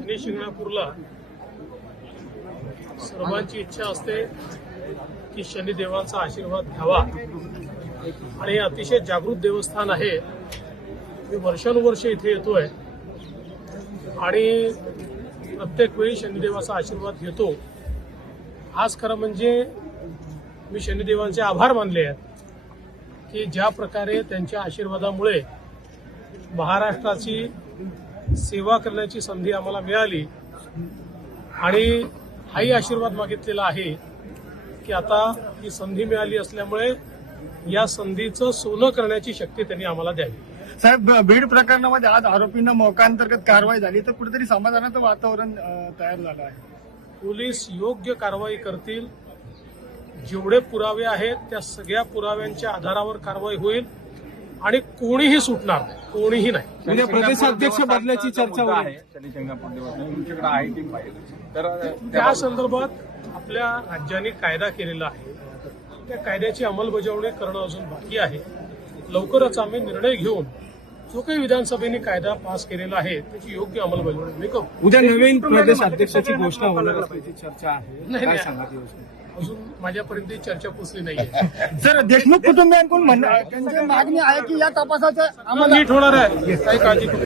शनी शिंगणापूरला सर्वांची इच्छा असते की शनिदेवांचा आशीर्वाद घ्यावा आणि हे अतिशय जागृत देवस्थान आहे मी वर्षानुवर्ष इथे येतोय आणि प्रत्येक वेळी शनिदेवाचा आशीर्वाद घेतो आज खरं म्हणजे मी शनिदेवांचे आभार मानले आहेत की ज्या प्रकारे त्यांच्या आशीर्वादामुळे महाराष्ट्राची सेवा करण्याची संधी आम्हाला मिळाली आणि हाही आशीर्वाद मागितलेला आहे की आता ही संधी मिळाली असल्यामुळे या संधीचं सोनं करण्याची शक्ती त्यांनी आम्हाला द्यावी साहेब बीड प्रकरणामध्ये आज आरोपींना मोकांतर्गत कारवाई झाली तर कुठेतरी समाधानाचं वातावरण तयार झालं आहे पोलीस योग्य कारवाई करतील जेवढे पुरावे आहेत त्या सगळ्या पुराव्यांच्या आधारावर कारवाई होईल आणि कोणीही सुटणार नाही कोणीही नाही म्हणजे प्रदेशाध्यक्ष बदलण्याची चर्चा आहे तर त्या संदर्भात आपल्या राज्याने कायदा केलेला आहे त्या कायद्याची अंमलबजावणी करणं अजून बाकी आहे लवकरच आम्ही निर्णय घेऊन जो काही विधानसभेने कायदा पास केलेला आहे त्याची योग्य अंमलबजावणी उद्या नवीन प्रदेश अध्यक्षाची घोषणा होणार चर्चा आहे अजून माझ्यापर्यंत चर्चा पोचली नाहीये सर देशमुख कुटुंबियांकडून त्यांची मागणी आहे की या तपासाचं आम्हाला नीट होणार आहे काही काळजी